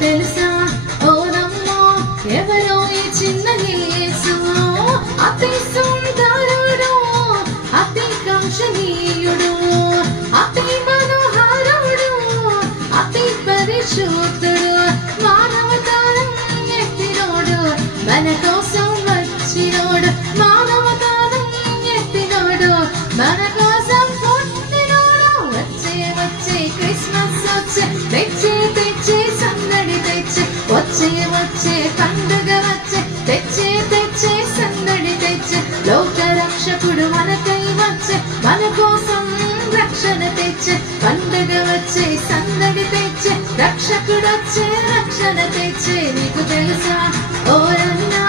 తెలుసా ఓరమ్మో ఎవరో ఈ చిన్న యేసు అతి సుందరుడు అతి కాంక్షణీయుడు అతి మనోహరుడు అతి పరిశుద్ధుడు మానవతారం ఎత్తినోడు మన కోసం వచ్చినోడు మానవతారం ఎత్తినోడు మన కోసం పుట్టినోడు వచ్చే వచ్చే క్రిస్మస్ వచ్చే తెచ్చే తెచ్చే సందడి తెచ్చే వచ్చే వచ్చే పండుగ వచ్చే తెచ్చే తెచ్చే సందడి తెచ్చే లోక రక్షకుడు మనకై వచ్చే మన కోసం రక్షణ తెచ్చే పండుగ వచ్చే సందడి తెచ్చే రక్షకుడు వచ్చే రక్షణ తెచ్చే నీకు తెలుసా ఓరన్నా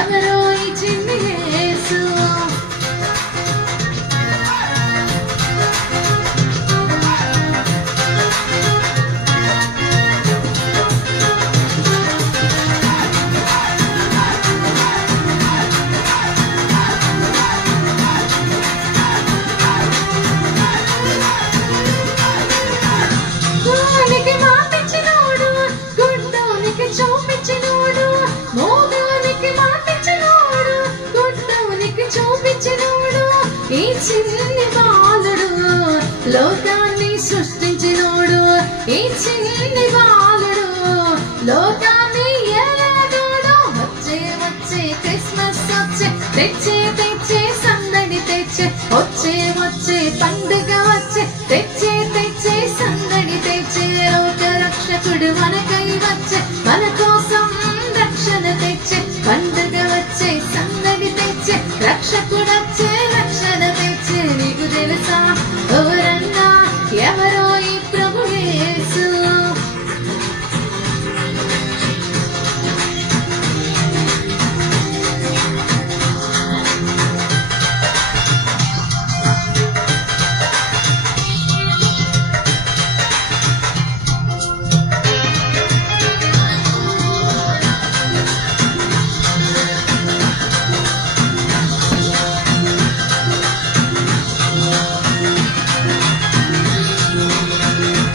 ఎవరో ఈ చిన్ని యేసు ఈ చిన్ని బాలుడు లోకాన్ని సృష్టించినోడు ఈ చిన్ని బాలుడు లోకాన్ని ఏలాడోడు వచ్చే వచ్చే క్రిస్మస్ వచ్చే తెచ్చే తెచ్చే సందడి తెచ్చే వచ్చే వచ్చే పండుగ వచ్చే తెచ్చే తెచ్చే సందడి తెచ్చే లోక రక్షకుడు మనకై వచ్చే మన కోసం రక్షణ తెచ్చే పండుగ వచ్చే సందడి తెచ్చే రక్షకుడు వచ్చే రక్షణ తెచ్చే నీకు తెలుసా ఓరన్నా ఎవరో ఈ ప్రభు యేసు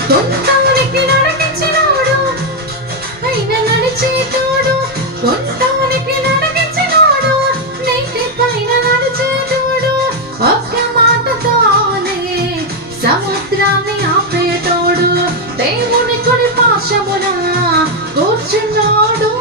కొంటానికి నడిపించినోడు పైన నడిచేటోడు కొంటానికి నడిపించినోడు నీటి పైన నడిచేటోడు ఒక్క మాటతోనే సముద్రాన్ని ఆపేటోడు దేవుని కుడి పాశమున కూర్చున్నాడు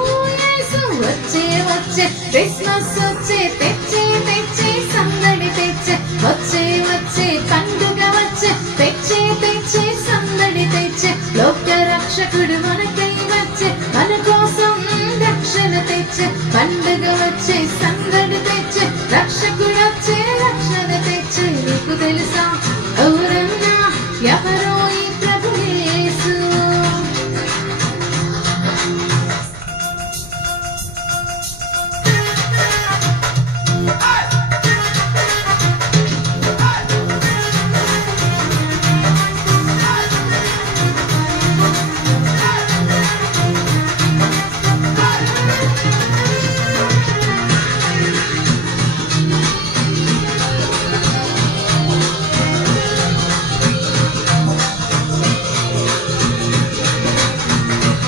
యేసు వచ్చే వచ్చే క్రిస్మస్ వచ్చే తెచ్చే తెచ్చే సందడి తెచ్చే వచ్చే వచ్చే పండుగ వచ్చే తెచ్చే తెచ్చే సందడి తెచ్చే లోక రక్షకుడు మనకై వచ్చే మన కోసం రక్షణ తెచ్చే పండుగ వచ్చే సందడి తెచ్చే రక్షకుడు వచ్చే రక్షణ తెచ్చే నీకు తెలుసా ఓరన్నా ఎవరో ఈ ప్రభు యేసు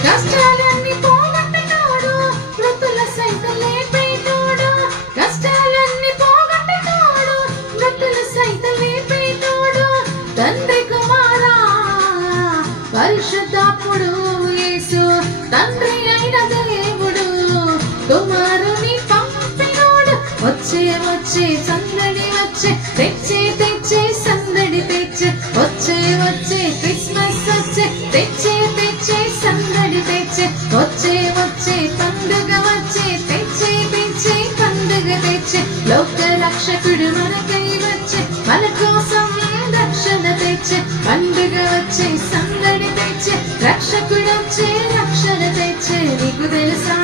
కష్టాలన్నీ పోగొట్టేటోడు మృతుల సైతం లేపేటోడు కష్టాలన్నీ పోగొట్టేటోడు మృతుల సైతం లేపేటోడు తండ్రి కుమారా పరిశుద్ధాత్ముడు యేసు తండ్రి అయిన దేవుడు కుమారుని పంపినోడు వచ్చే వచ్చే సందడి వచ్చే తెచ్చే తెచ్చే సందడి తెచ్చే వచ్చే వచ్చే క్రిస్మస్ వచ్చే తెచ్చే తెచ్చే సందడి తెచ్చే వచ్చే వచ్చే పండుగ వచ్చే తెచ్చే తెచ్చే పండుగ తెచ్చే లోక రక్షకుడు మనకై వచ్చే మన కోసం రక్షణ తెచ్చే పండుగ వచ్చే సందడి తెచ్చే రక్షకుడు వచ్చే రక్షణ తెచ్చే నీకు తెలుసా